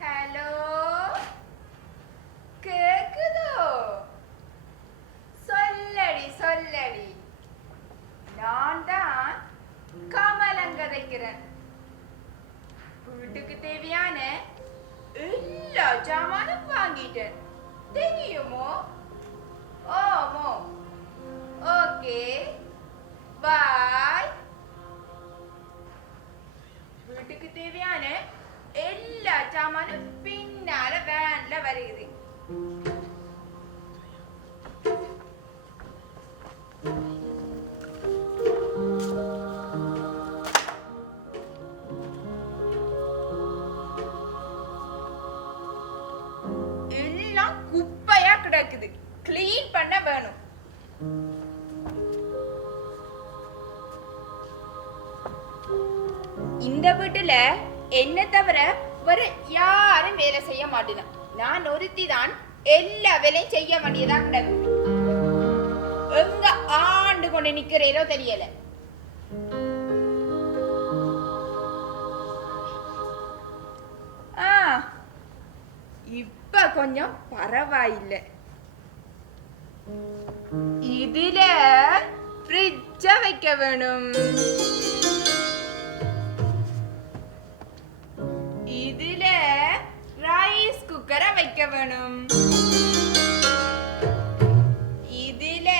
Hello, கேக்குதோ? சொல்லடி சொல்லடி, நான் தான் கமலங்கதைக்கிறேன். வீட்டுக்கு தேவையான எல்லா ஜாமானும் வாங்கிட்டேன், தெரியுமோ? ஓமோ, ஓகே, பாய். வீட்டுக்கு தேவையான எல்லா ஜாமானும் பின்னால வேன்ல வருகுது. எல்லாம் குப்பையா கிடக்குது, கிளீன் பண்ண வேணும். இந்த வீட்டுல என்ன தவிர வேற யாரும் வேலை செய்ய மாட்டேன். நான் ஒருத்தி தான் எல்லா வேலையும் செய்ய வேண்டியதா கிடக்கு. எங்க ஆண்டு கொண்டு நிக்கிறேரோ தெரியல. இப்ப கொஞ்சம் பரவாயில்லை. இதுல ஃப்ரிட்ஜ வைக்க வேணும். இதுல ரைஸ் குக்கரை வைக்க வேணும். இதுல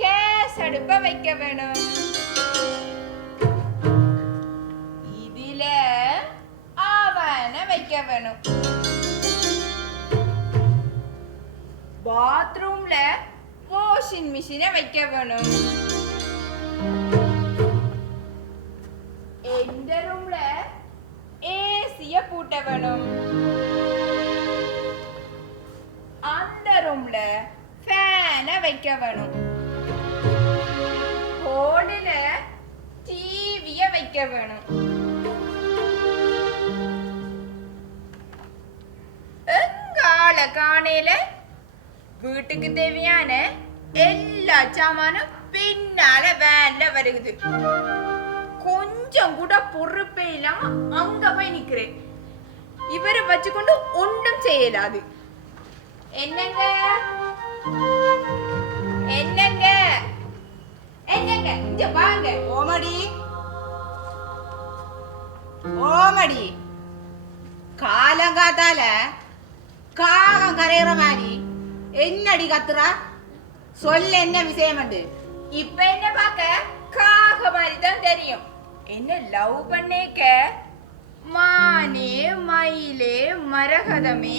கேஸ் அடுப்ப வைக்க வேணும். இதுல அவனை வைக்க வேணும். பாத்ரூம்ல வாஷிங் மிஷினை வைக்க வேணும். எந்த ரூம்ல ஏசிய பூட்ட வேணும். அந்த ரூம்ல ஃபேனை வைக்க வேணும். ஹாலில டிவிய வைக்க வேணும். எங்கால காணையில வீட்டுக்கு தேவையான எல்லா சாமானும் பின்னால வேன்ல வருகுது. கொஞ்சம் கூட பொறுப்பே இல்லாம அங்க போய் நிக்கிறேன். இவரை வச்சுக்கொண்டு ஒன்றும் செய்யலாது. என்னங்க என்னங்க என்னங்க, இங்க வாங்க. ஓமடி ஓமடி, காலங்காத்தால காகம் கரையிற மாதிரி என்னடி கத்துறா? சொல்ல, என்ன விஷயம்? இப்ப என்ன பார்க்க காக மாதிரி தான் தெரியும். என்ன லவ் பண்ணேக்க மானே மயிலே மரகதமே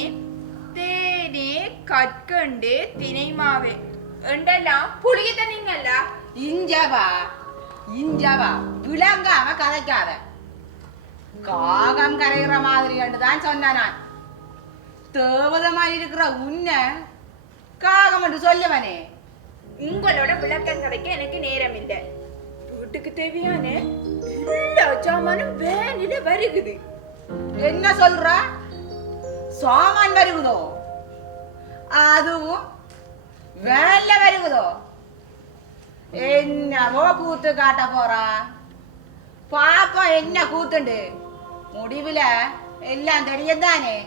தேனே கற்கண்டு தினைமாவே என்றெல்லாம் புளிய தண்ணீங்கல்ல. இஞ்சவா விளங்காம கதைக்காத. காகம் கரைகிற மாதிரி தான் சொன்ன. நான் தேவதமாய் இருக்கிற உன்ன காகம் என்று சொல்லுவனே. உங்களோட விளக்கம் கிடைக்க எனக்கு நேரம் இல்லை. வீட்டுக்கு தேவையான எல்லா சாமானும் வேனில வருகுது. என்ன சொல்ற? சாமான் வருகுதோ? அதுவும் வேன்ல வருகுதோ? என்னவோ கூத்து காட்ட போறா. பாப்பா என்ன கூத்துண்டு, முடிவுல எல்லாம் தெரியதானே.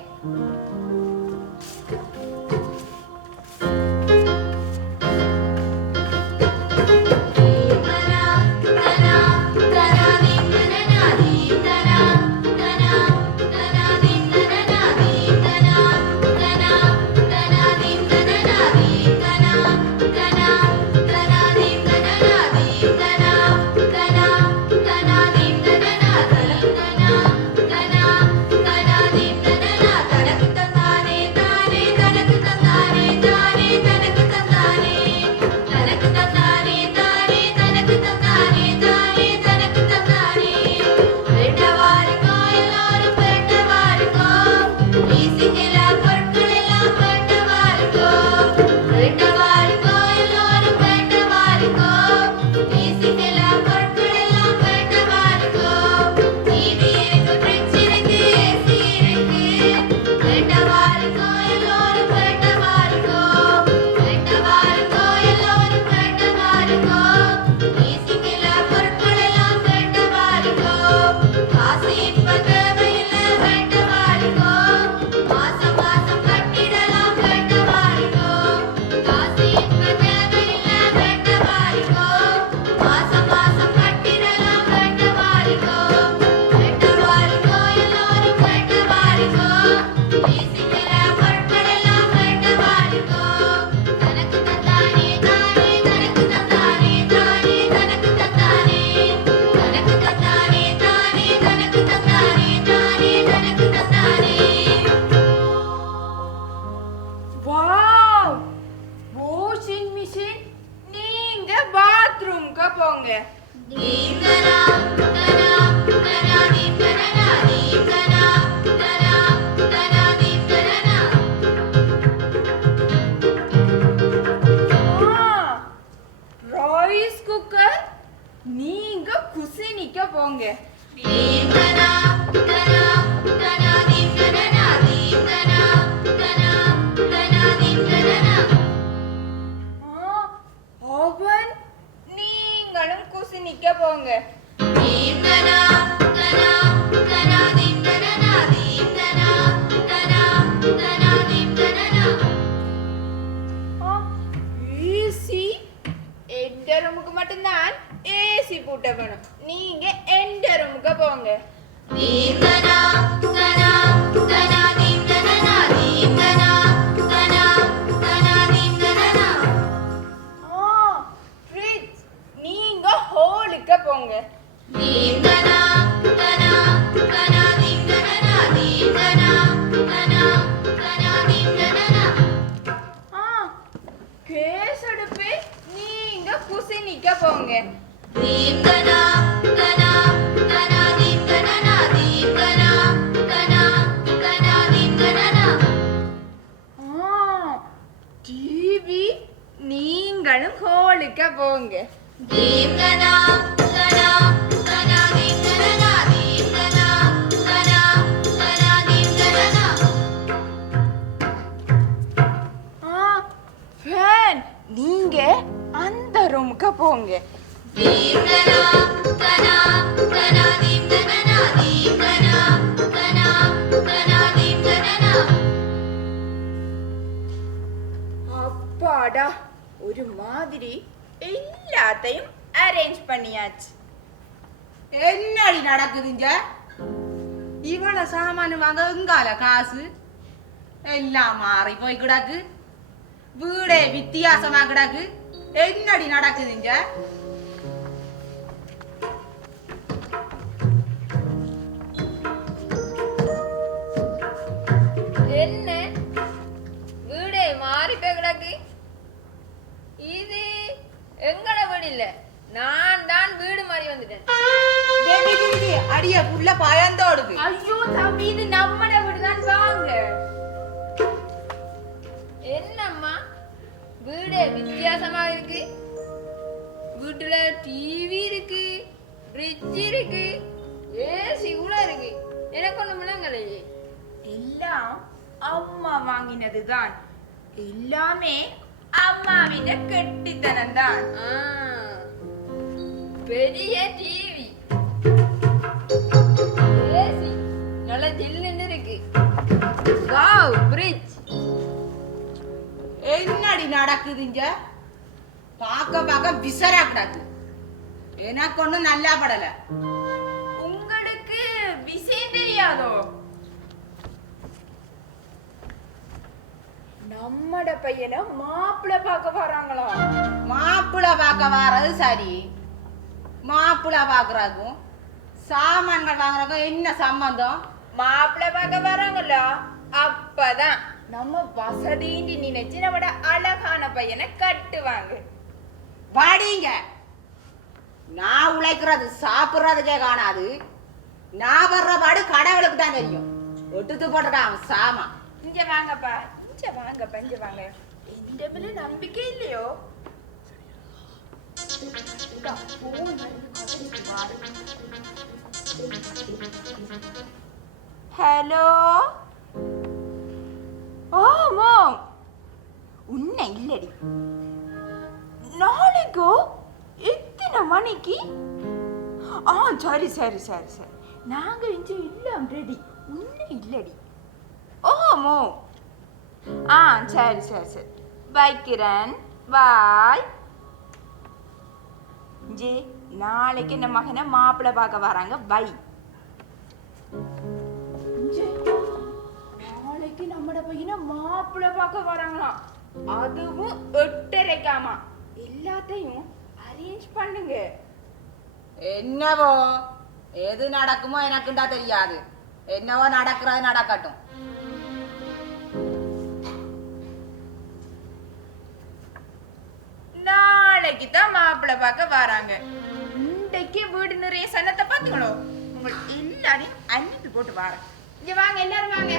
போங்க. ரைஸ் குக்கர் நீங்க குசினிக்க போங்க. அவன் நீங்களும் குசினிக்க போங்க. ஏசி எந்த ரூமுக்கு மட்டும்தான் ஏசி பூட்ட வேணும். நீங்க எந்த ரூமுக்கு போங்க. ஃப்ரிட்ஜ் நீங்க ஹோலுக்கு போங்க. கேஸ் அடுப்பு நீங்க குசினிக்க போங்க. டிவி நீங்களும் ஹோலுக்கு போங்க. ஃபேன் நீங்க அந்த ரூமுக்கு போங்க. அப்பாடா ஒரு மாதிரி எல்லாத்தையும் அரேஞ்ச் பண்ணியாச்சு. என்னடி நடக்குதுங்க? இவ்வளவு சாமான் வாங்க எங்கால காசு? எல்லாம் மாறி போய் கிடக்கு. வீடே வித்தியாசமா கிடக்கு. என்னடி நடக்குதுங்க? என்ன வீடே மாறி போய் கிடக்கு? இது எங்கட வீடு இல்ல, நான் தான் வீடு மாறி வந்துட்டேன். அடிய புள்ள பயந்தோடுது. ஐயோ தம்பி இது நம்மட வீடுதான் வாங்க. என்னம்மா வீடே வித்தியாசமா இருக்கு. வீட்டுல டிவி இருக்கு, ஃப்ரிட்ஜ் இருக்கு, ஏசி கூட இருக்கு. எனக்கு ஒண்ணு முழங்கலையே. எல்லாம் அம்மா வாங்கினதுதான். எல்லாமே அம்மாவிட கெட்டித்தனம் தான். பெரிய டிவி, ஏசி நல்ல ஜில்லுன்னு இருக்கு. Wow fridge. என்னடி நடக்குதுங்க? பார்க்க பார்க்க விசரா கிடக்கு. எனக்கு ஒண்ணும் நல்லா படல. உங்களுக்கு விஷயம் தெரியாதோ? நம்மட பையனை மாப்பிள்ளை பார்க்க வராங்களா? மாப்பிள்ளை பார்க்க வர்றது சரி. மாப்பிள்ளை பார்க்கறதுக்கும் சாமான்கள் வாங்குறதுக்கும் என்ன சம்பந்தம்? மாப்பிள்ளை பார்க்க வராங்களா? அப்பதான் நம்ம வசதின்னு நினைச்சு நம்மட அழகான பையனை கட்டுவாங்க. வாடிங்க. நான் உழைக்கிறது சாப்பிடுறதுக்கே காணாது. நான் வர்ற பாடு கடவுளுக்கு தான் தெரியும். ஒட்டுத்து போட்டுட்டான் சாமா. இங்க வாங்கப்பா, இங்க வாங்கப்பா, இங்க வாங்க. எந்த மேல நம்பிக்கை இல்லையோ? இதா, phone வருது, கதவுக்கு பாரு. ஹலோ. ஆமா உன்னை இல்லடி. நாளைக்கோ எத்தனை மணிக்கு? சரி சரி சரி சரி, நாங்க இங்க இல்லம் ரெடி. உன்னை இல்லடி. ஓமோ சரி சரி சரி, வைக்கிறேன். பாய். ஜி நாளைக்கு இந்த மகனை மாப்பிள்ளை பார்க்க வராங்க. பை. நாளைக்கு நம்மட பையனை மாப்பிள்ளை பார்க்க வராங்களாம். அதுவும் 8:30. எல்லாத்தையும் அரேஞ்ச் பண்ணுங்க. என்னவோ எது நடக்குமோ எனக்குண்டா தெரியாது. என்னவோ நடக்கிறது நடக்கட்டும். நாளைக்கு நாளைக்கு தான் மாப்பிள்ளை பார்க்க வராங்க. இன்றைக்கு வீடு நிறைய சனத்தை பாத்தீங்களோ? உங்கள் எல்லாரையும் அன்னிட்டு போட்டு வாரேன். இங்க வாங்க, எல்லாரும் வாங்க.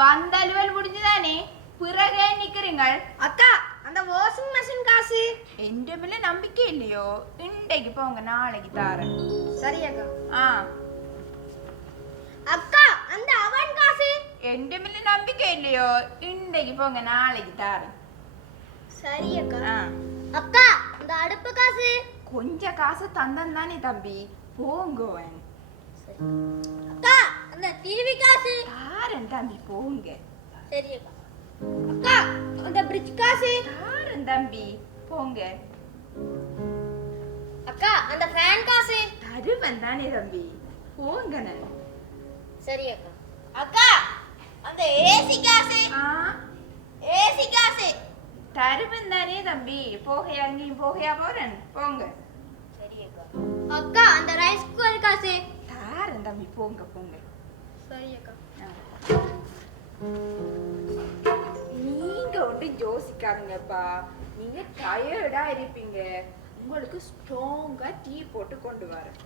வந்த அலுவல் முடிஞ்சுதானே? பிறகு நிக்கிறீங்கள். அக்கா அந்த வாஷிங் மெஷின் காசு எந்த மேல நம்பிக்கை இல்லையோ? இன்றைக்கு போங்க, நாளைக்கு தாரேன். சரி அக்கா. ஆ, அக்கா அந்த அவன் காசு எந்த மேல நம்பிக்கை இல்லையோ? இன்றைக்கு போங்க, நாளைக்கு தாரேன். சரி அக்கா. ஆ, அக்கா அந்த அடுப்பு காசு கொஞ்சம் காசு தந்தன் தானே தம்பி, போங்கவன். அக்கா அந்த டிவி காசு தாரன் தம்பி, போங்க. சரி அக்கா. அக்கா அந்த பிரிட்ஜ் காசு தாரன் தம்பி, போங்க. அக்கா அந்த ஃபேன் காசு தருவன் தானே தம்பி, போங்க. நான் சரி அக்கா. அக்கா அந்த ஏசி காசு ஆ, ஏசி காசு தருவன் தானே தம்பி, போகையா அங்கேயும் போகையா போறேன், போங்க. சரி அக்கா. அக்கா அந்த ரைஸ் குக்கர் காசு தாரன் தம்பி, போங்க போங்க. சரி அக்கா. நீங்க ஒன்றும் யோசிக்காதீங்கப்பா, நீங்க டயர்டா இருப்பீங்க. உங்களுக்கு ஸ்ட்ராங்கா டீ போட்டு கொண்டு வரேன்.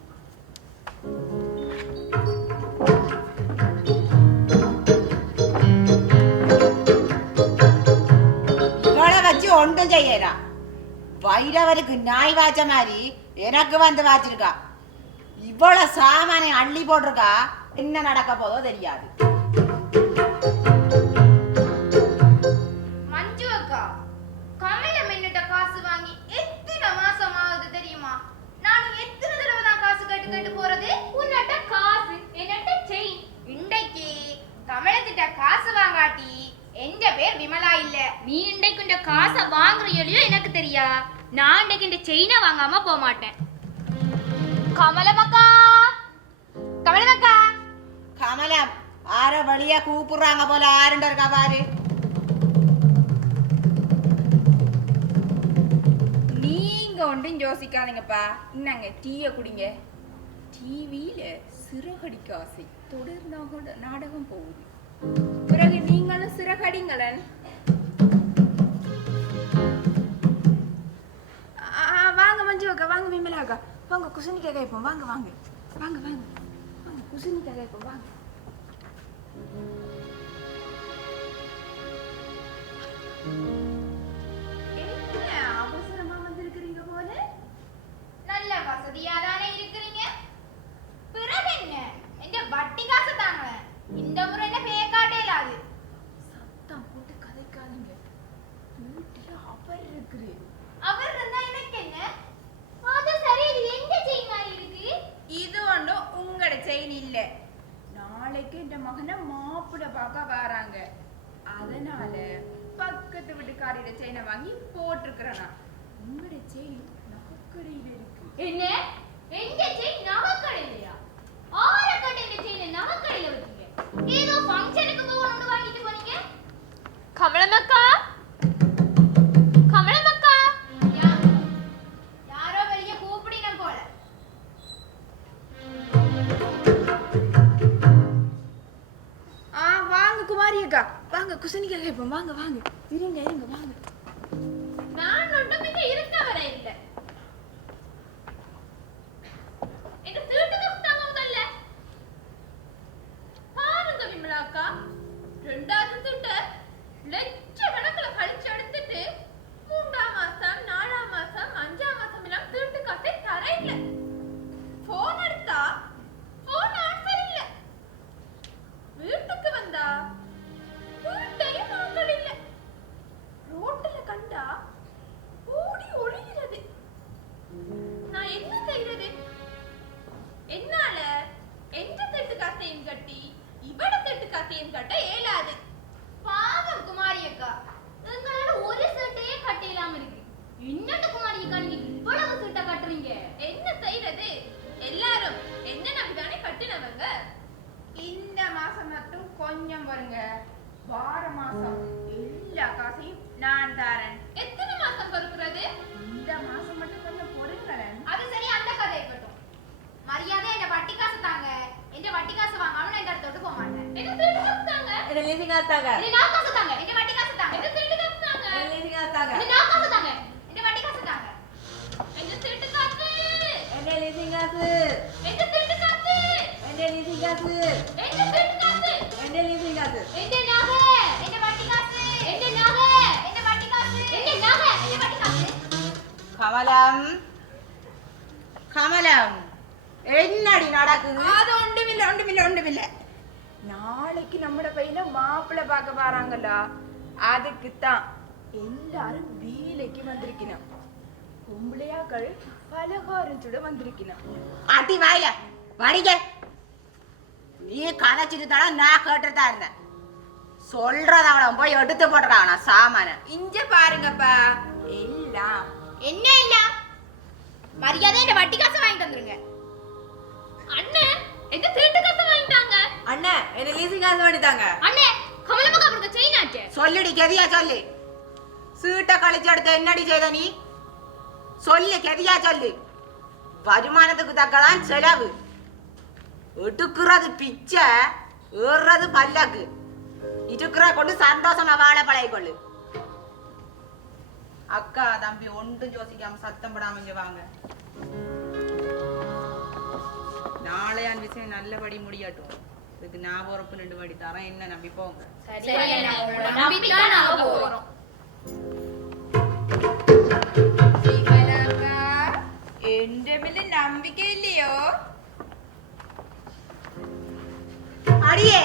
இவளை வச்சு ஒன்றும் செய்யறா. வைரவருக்கு நாய் வாச்ச மாதிரி எனக்கு வந்து வாச்சிருக்கா. இவ்வளவு சாமானை அள்ளி போட்டிருக்கா. என்ன நடக்க போதோ தெரியாது. மஞ்சு அக்கா, கமலம் என்னட்ட காசு வாங்கி எத்தனை மாசம் ஆகுது தெரியுமா? நான் எத்தனை தடவை தான் காசு கேட்டு போறது? உன்னட்ட காசு, என்னட்ட செயின். இன்றைக்கு கமலத்திட்ட காசு வாங்காட்டி எந்த பேர் விமலா இல்ல. நீ இன்றைக்கு இந்த காசை வாங்குறியோ எனக்கு தெரியா. நான் இன்றைக்கு இந்த செயினை வாங்காம போக மாட்டேன். கமலமக்கா, கமலமக்கா. கமலம் ஆற வழியா கூப்பிடுறாங்க போல. ஆறுண்டு இருக்கா பாரு. நீங்க ஒன்றும் யோசிக்காதீங்கப்பா, இன்னாங்க டீயை குடிங்க. டிவியில சிறகடிக்க ஆசை தொடர் நாடகம் போகுது. பிறகு நீங்களும் சிறகடிங்களன். வாங்க மஞ்சு அக்கா, வாங்க விமலா அக்கா, வாங்க குசுனிக்கா கேட்போம். வாங்க வாங்க வாங்க வாங்க வாங்க குசுனிக்கா கேட்போம். வாங்க. என்ன அவசரமா வந்திருக்கிறீங்க போல? நல்ல வசதியா தானே இருக்கிறீங்க. பிறகு என்ன, எங்க வட்டி காசு தாங்க. இந்த முறை என்ன பேக்காட்டே இல்லாது. சத்தம் போட்டு கதைக்காதீங்க. வீட்டுல அவர் இருக்குது. அவர் இருந்தா எனக்கு என்ன? அது சரி, இது எங்க செயின் மாதிரி இருக்கு? இது ஒன்றும் உங்களோட செயின் இல்ல. நாளைக்கு இந்த மகனை மாப்பிள்ளை பார்க்க வராங்க. அதனால பக்கத்து வீட்டுக்காரியோட செயினை வாங்கி போட்டிருக்கிறேனா. உங்களோட செயின் நகைக்கடையில இருக்கு. என்ன, எங்க செயின் நகைக்கடையிலையா? ஆரக்கடையில செயின் நகைக்கடையில வச்சீங்க. ஏதோ ஃபங்க்ஷனுக்கு போகணும்னு வாங்கிட்டு போனீங்க. கமலமக்கா, கமலமக்கா. யாரோ வெளிய கூப்பிடின போல. வாங்க குமாரி அக்கா, வாங்க குசனிக்கா கேட்போம். வாங்க வாங்க, இருங்க இருங்க, வாங்க. நான் ஒன்றும் இங்க இருக்க வர இல்ல. என்ன திருட்டு தப்பிட்டாங்க முதல்ல. பாருங்க விமலாக்கா, 2வது திருட்டு லட்சக்கணக்கில் கழிச்சு எடுத்துட்டு 3ஆம் மாசம் 4ஆம் மாசம் 5ஆம் மாசம் எல்லாம் திருட்டு காசை தர இல்ல. போன் எடுத்தா போன் ஆன்சர் இல்ல. வீட்டுக்கு வந்தா வீட்டையும் ஆட்கள் இல்ல. ரோட்டுல கண்டா ஓடி ஒளிகிறது. நான் என்ன செய்யறது? என்னால எந்த திட்டு காசையும் கட்டி இவட திட்டு காசையும் கட்ட இயலாது. பாவம் குமாரி அக்கா, எங்களால ஒரு சட்டையே கட்ட இல்லாம இருக்கு. என்னட்டு குமாரி அக்கா, நீங்க இவ்வளவு சட்டை கட்டுறீங்க? என்ன செய்யறது? எல்லாரும் என்ன நம்பிதானே கட்டினவங்க. இந்த மாசம் மட்டும் கொஞ்சம் வருங்க. வார மாசம் எல்லா காசையும் நான் தரேன். எத்தனை மாசம் பொறுக்கிறது? இந்த மாசம் மட்டும் கொஞ்சம் பொறுங்களேன். அது சரி, அந்த கதை இருக்கட்டும். மரியாதை என்ன வட்டி காசு தாங்க. என் வட்டி காசு வாங்காம நான் இந்த இடத்தோட போக மாட்டேன். என்ன திருட்டு காசு தாங்க. என்ன லீசிங் காசு தாங்க. என்ன நான் காசு தாங்க. என்ன வட்டி காசு தாங்க. என்ன திருட்டு காசு தாங்க. என்ன லீசிங் காசு தாங்க. என்ன நான் காசு தாங்க. என்ன வட்டி காசு தாங்க. என்ன திருட்டு காசு. என்ன லீசிங் காசு. என்ன திருட்டு காசு. என்ன லீசிங் காசு. என்ன திருட்டு காசு. என்ன லீசிங் காசு. என்ன நகை. என்ன வட்டி காசு. என்ன நகை. என்ன வட்டி காசு. என்ன நகை. என்ன வட்டி காசு. கமலம் கமலம் என்னடி நடக்குது? அது ஒண்ணுமில்ல. நாளைக்கு நம்மட பையனை மாப்பிள்ளை பார்க்க வராங்கல்ல, அதுக்குத்தான் எல்லாரும் வீலைக்கு வந்திருக்கணும். பொம்பளையாக்கள் பலகாரம் சுட வந்திருக்கணும். அடி வாயில வடிக. நீ கதைச்சிட்டு தானே நான் கேட்டுட்டு தான் இருந்தேன். சொல்றத அவளை போய் எடுத்து போட்டுறான் சாமான. இங்க பாருங்கப்பா, எல்லாம் என்ன இல்ல மரியாதை இந்த வட்டி காசு வாங்கி தந்துருங்க. அண்ணே என்ன திருட்டு காசு வாங்கிட்டாங்க. அண்ணா என்ன லீசிங் காசு வாங்கி தாங்க. அண்ணே கமலமக்கா கொடுத்த செயின் ஆச்சு. சொல்லுடி கெதியா சொல்லு. சீட்டை கழிச்சு எடுத்து என்னடி செய்த நீ? சொல்லு கெதியா சொல்லு. வருமானத்துக்கு தக்கதான் செலவு. எடுக்கிறது பிச்சை, ஏறுறது பல்லக்கு. இருக்கிற கொண்டு சந்தோஷமா வாழ பழகிக்கொள்ளு. அக்கா தம்பி ஒன்றும் யோசிக்காம சத்தம் போடாம இங்க வாங்க. நாளையான் விஷயம் நல்லபடி முடியட்டும். இதுக்கு நான் பொறுப்பு 2 படி தரேன். என்ன நம்பி போங்க. சரி அண்ணா உங்களை நம்பி தான் நாங்க போறோம். சீமலாக்கா, என்ற மேல நம்பிக்கை இல்லையோ? அடியே,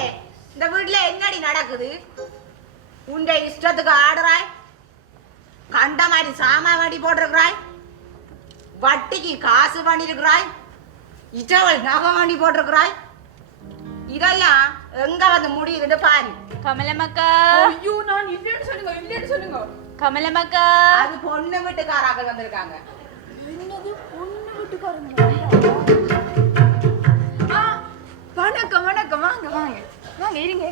இந்த வீட்டுல என்னடி நடக்குது? உண்ட இஷ்டத்துக்கு ஆடுறாய், கண்ட மாதிரி சாமா வண்டி போட்டிருக்கிறாய், வட்டிக்கு காசு பண்ணிருக்கிறாய், இச்சவள் நகை வண்டி போட்டிருக்கிறாய். இதெல்லாம் எங்க வந்து முடியுதுன்னு பாரு. கமலமக்கா. ஐயோ, நான் இல்லைன்னு சொல்லுங்க. கமலமக்கா. அது பொண்ணு வீட்டுக்காராக்கள் வந்திருக்காங்க. என்னது பொண்ணு வீட்டுக்காரங்க? வணக்கம் வாங்க இருங்க.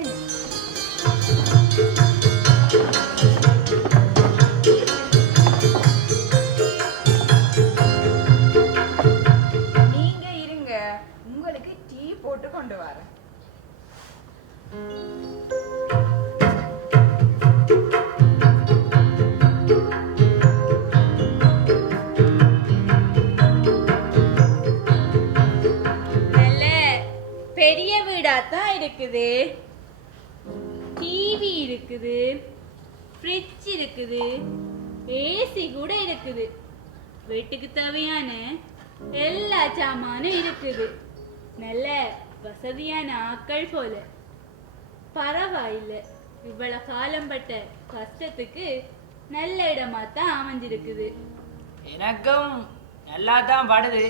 நீங்க இருங்க, உங்களுக்கு டீ போட்டு கொண்டு வரேன். நல்ல பெரிய வீடா தான் இருக்குது. டிவி இருக்குது, ஃப்ரிட்ஜ் இருக்குது, ஏசி கூட இருக்குது. வீட்டுக்கு தேவையான எல்லா சாமானும் இருக்குது. நல்ல வசதியான ஆட்கள் போல. பரவாயில்லை, இவ்வளவு காலம் பட்ட கஷ்டத்துக்கு நல்ல இடமா தான் அமைஞ்சிருக்குது. எனக்கும் நல்லா தான் படுது.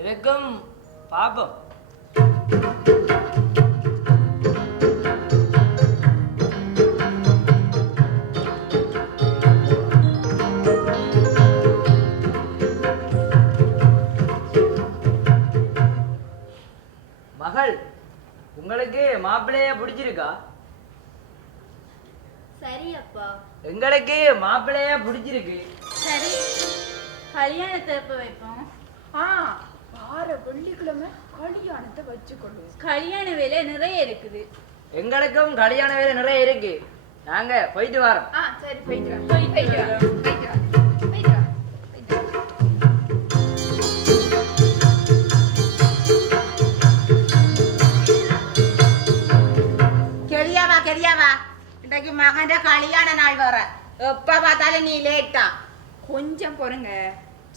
எதுக்கும் பாப்போம். மகள், உங்களுக்கு மாப்பிள்ளைய பிடிச்சிருக்கா? சரி அப்பா. எங்களுக்கு மாப்பிள்ளைய பிடிச்சிருக்கு. சரி, கல்யாணத்தை எப்ப வைப்போம்? வார வெள்ளிக்கிழமை கல்யாணத்தை வச்சுக்கொள்ளும். கல்யாண வேலை நிறைய இருக்குது. எங்களுக்கும் கல்யாண வேலை நிறைய இருக்கு. நாங்க போயிட்டு வரோம். சரி, போயிட்டு வா. கெரியாவா, இன்றைக்கு மகன் கல்யாண நாள் வர. எப்ப பார்த்தாலும் நீ லேட்டா. கொஞ்சம் பொறுங்க,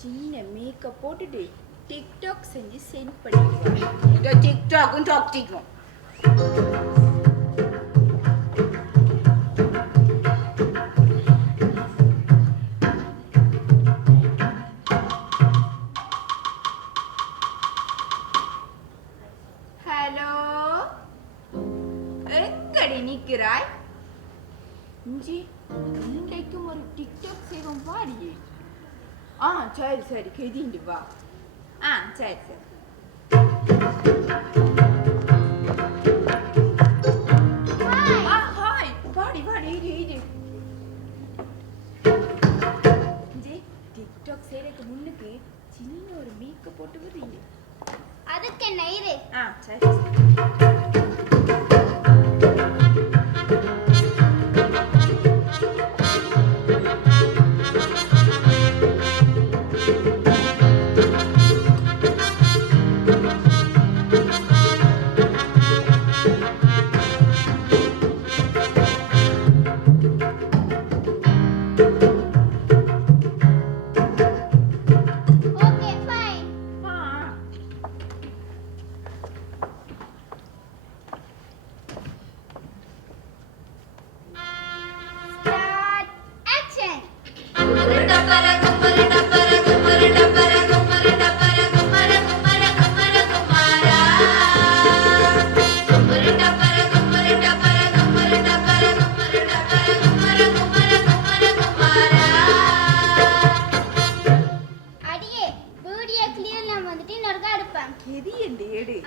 சின்ன மேக்கப் போட்டுட்டு டிக்டாக் செஞ்சு சென்ட் பண்ணிடுவாங்க. இந்த டிக்டாக்கும் டாக்டிக்கும். ஹலோ, எங்கடி நிக்கிறாய்? இஞ்சி, இன்றைக்கும் ஒரு டிக்டாக் செய்வோம் வாடியே. சரி கெதிண்டு வா. சரி. ஹாய், வாடி இரு. இஞ்சி, டிக்டாக் செய்யறதுக்கு முன்னுக்கு சின்ன ஒரு மேக்கப் போட்டு வரீங்க. அதுக்கு என்ன இரு. சரி. Okay fine. Start action. அடியே வீடியோ கிளியர் நான் வந்துட்டு இன்னொருக்கா எடுப்பேன். எது என் ஏடு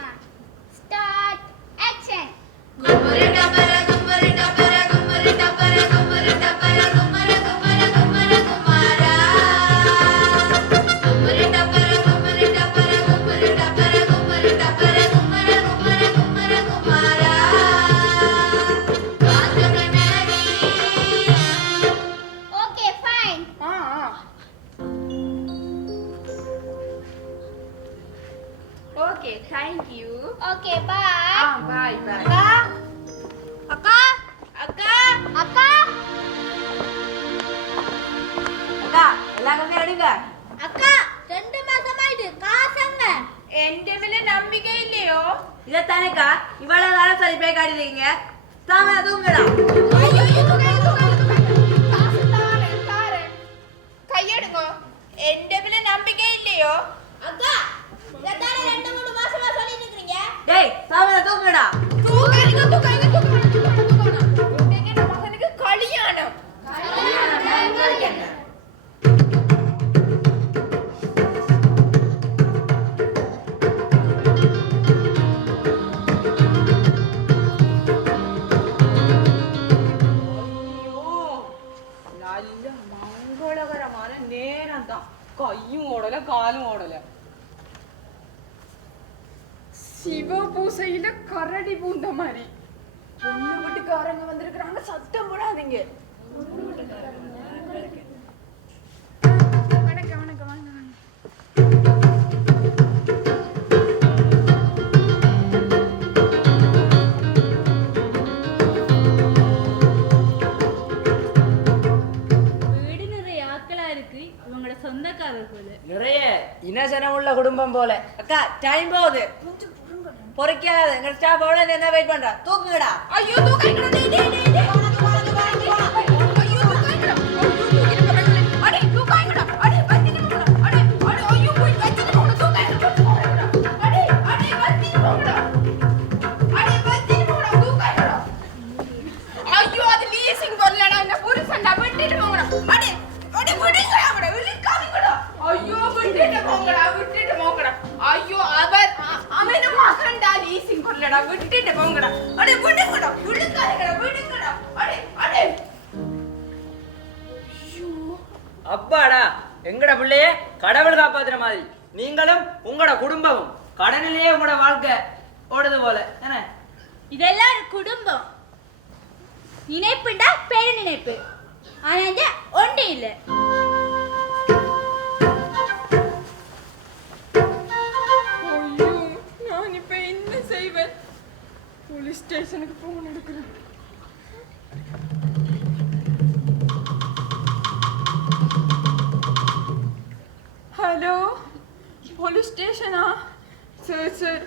start action. Okay fine. Okay thank you okay bye. Bye bye அக்கா அக்கா அக்கா அக்கா எல்லாருமே ரெடிங்க. அக்கா 2 மாசமாயிட்டு காசங்க. എന്റെ മേലെ നമ്പിക്കയില്ലയോ இதைத்தானேக்கா இவ்வளவு காலம் சரி போய் காட்டிருக்கீங்க. சாம தூங்கடா. കൈയെടുങ്ങോ എന്റെ മേലെ നമ്പിക്കയില്ലയോ அக்கா இதானே 2-3 மாசமா சொல்லிட்டு இருக்கீங்க. டேய் சாம தூங்கடா. എന്റെ മകനക്ക് കളിയാണ് நல்ல மங்களகரமான நேரம் தான். கையும் ஓடல காலும் ஓடல. சிவபூசையில கரடி பூந்த மாதிரி பொண்ணு வீட்டுக்காரங்க வந்திருக்கிறாங்க சத்தம் போடாதீங்க வணக்கம் வணக்கம் வாங்க வாங்க வீடு நிறைய ஆக்களா இருக்கு. இவங்களோட சொந்தக்காரர் போல. நிறைய இனசனம் உள்ள குடும்பம் போல. அக்கா டைம் போகுது. பொறுக்காத எங்க ஸ்டாஃப் அவ்வளவு என்ன வெயிட் பண்றா. தூக்குங்கடா. ஐயோ தூக்கிடுறா டேய் டேய் டேய் டேய் ஐயோ தூக்கிடுறா அடே தூக்கிடுறா அடே வச்சிட்டு போடா அடே அடே ஐயோ போய் வச்சிட்டு போடா தூக்கிடுறா அடே அடே வச்சிட்டு போடா அடே வச்சிட்டு போடா தூக்கிடுறா ஐயோ அது லீசிங் வரலடா இந்த புருஷன்டா விட்டுட்டு போங்கடா அடே அடே விடுங்கடா அவட விழுக்காதீங்கடா ஐயோ விட்டுட்டு போங்கடா ஐயோ அவன மகன்டா லீசிங் வரலடா விட்டுட்டு போங்கடா அடே விடுங்கடா விழுக்காதீங்கடா விடுங்கடா அடே அடே அப்பாடா எங்கட பிள்ளைய கடவுள் காப்பாத்துற மாதிரி நீங்களும் உங்களோட குடும்பமும் கடனிலேயே உங்களோட வாழ்க்கை ஓடுது போல என்ன. இதெல்லாம் ஒரு குடும்பம். நினைப்புண்டா பெரு நினைப்பு. ஆனா இங்க ஒன்றே இல்ல. ஐயோ நான் இப்ப என்ன செய்வேன் போலீஸ் ஸ்டேஷனுக்கு போன் எடுக்கிறேன் ஹலோ போலீஸ் ஸ்டேஷனா சார் சார்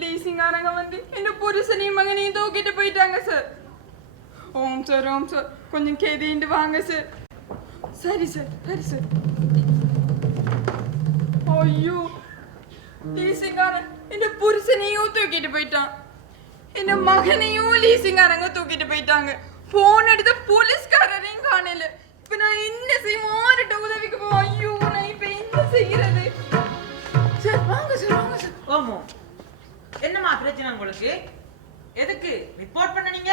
லீசிங்காரங்க வந்து என்ன புருஷனையும் மகனையும் தூக்கிட்டு போயிட்டாங்க சார். ஓம் சார் கொஞ்சம் கேதிண்டு வாங்க சார். சரி சார் சரி சார். ஐயோ லீசிங்காரன் என்ன புருஷனையும் தூக்கிட்டு போயிட்டான். என்ன மகனையும் லீசிங்காரங்க தூக்கிட்டு போயிட்டாங்க. போன் எடுத்த போலீஸ்காரரையும் காணல. இப்ப நான் என்ன செய்ய உதவிக்கு போ. ஐயோ நான் இப்ப என்ன செய்யறது? சார் வாங்க சார். ஓமோ என்னம்மா பிரச்சனை உங்களுக்கு? எதுக்கு ரிப்போர்ட் பண்ணனீங்க?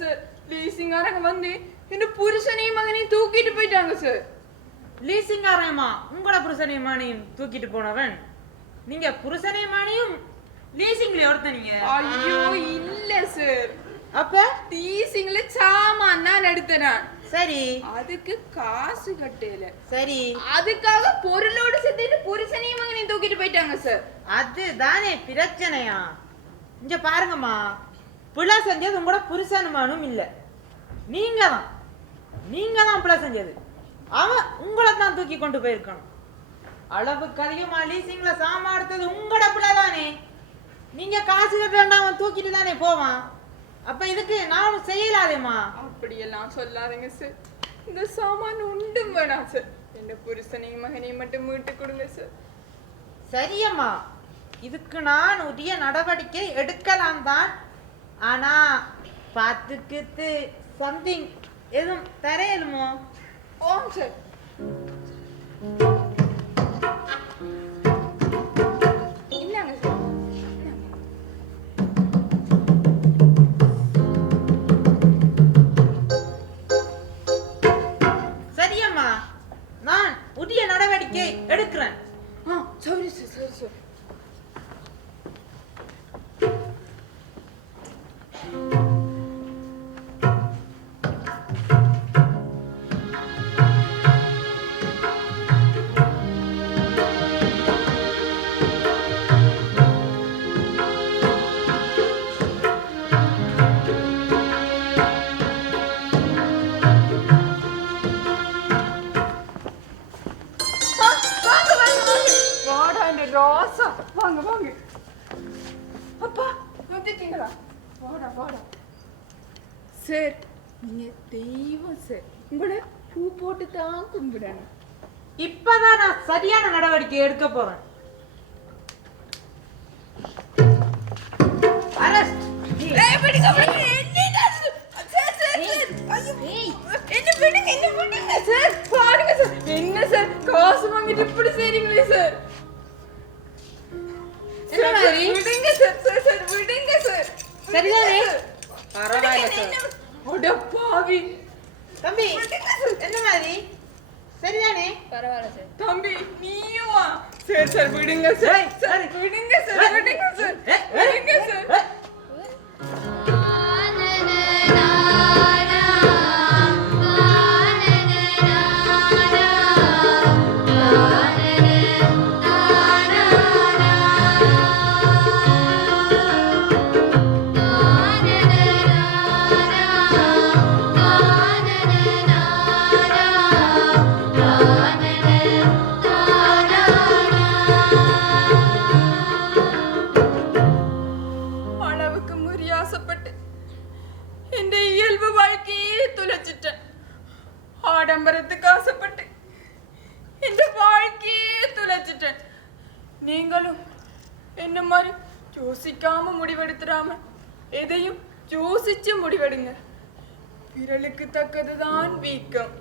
சார் லீசிங்காரங்க வந்து என்ன புருஷனையும் மகனையும் தூக்கிட்டு போயிட்டாங்க சார். லீசிங்காரமா உங்களோட புருஷனையும் மானையும் தூக்கிட்டு போனவன் நீங்க புருஷனையும் மானையும் லீசிங்ல ஒருத்த நீங்க ஐயோ இல்ல சார், அப்ப லீசிங்ல சாமான் தான் எடுத்தேன் நான். சரி அதுக்கு காசு கட்டல, சரி அதுக்காக பொருளோட சேர்த்துட்டு புருஷனையும் மகனையும் தூக்கிட்டு போயிட்டாங்க சார். அதுதானே பிரச்சனையா? இங்க பாருங்கம்மா, பிள்ளை செஞ்சது உங்களோட புருஷனுமானும் இல்ல, நீங்க தான் பிள்ளை செஞ்சது. அவன் உங்களை தான் தூக்கி கொண்டு போயிருக்கணும். அளவுக்கு அதிகமா லீசிங்ல சாமான் எடுத்தது உங்களோட பிள்ளை தானே. நீங்க காசு கட்டா அவன் தூக்கிட்டு தானே போவான். அப்ப இதுக்கு நான் செய்யலாதேம்மா. அப்படியெல்லாம் சொல்லாதீங்க சார், இந்த சாமான் உண்டும் வேணாம் சார். என்ன புருஷனையும் மகனையும் மட்டும் மீட்டு கொடுங்க சார். சரியம்மா, இதுக்கு நான் உரிய நடவடிக்கை எடுக்கலாம் தான். ஆனா பார்த்துக்கிட்டு சம்திங் எதுவும் தரையலுமோ? ஓம் சார். இந்தாங்க சார். சரியம்மா, நான் உரிய நடவடிக்கை எடுக்கிறேன். சரி சார், சரி சார். ரோசா, வாங்க வாங்க. அப்பா வந்துட்டீங்களா? வாடா வாடா. சார், நீங்க தெய்வம் சார், உங்களை பூ போட்டு தான் கும்பிடணும். இப்பதான் நான் சரியான நடவடிக்கை எடுக்க போறேன். அரெஸ்ட். ஏய் விடுங்க விடுங்க, என்னடா இது? சார் சார் ஐயோ, என்ன விடுங்க, என்ன விடுங்க சார், பாருங்க சார். என்ன சார், காசு வாங்கிட்டு இப்படி செய்றீங்களே சார். என்ன மாதிரி? விடுங்க சார், சார் சார் விடுங்க சார். சரிதானே? பரவாயில்லை சார். அட பாவி தம்பி, என்ன மாதிரி? சரிதானே? பரவாயில்ல சார். தம்பி நீயும் வா. சார் சார் விடுங்க சார், சார் விடுங்க சார், விடுங்க சார், விடுங்க சார். அளவுக்கு மீறி ஆசைப்பட்டு இந்த இயல்பு வாழ்க்கையே துளைச்சிட்டேன். ஆடம்பரத்துக்கு ஆசைப்பட்டு இந்த வாழ்க்கையே துளைச்சிட்டேன். நீங்களும் என்ன மாதிரி யோசிக்காம முடிவெடுத்துடாம எதையும் யோசிச்சு முடிவெடுங்க. விரலுக்கு தக்கதுதான் வீக்கம்.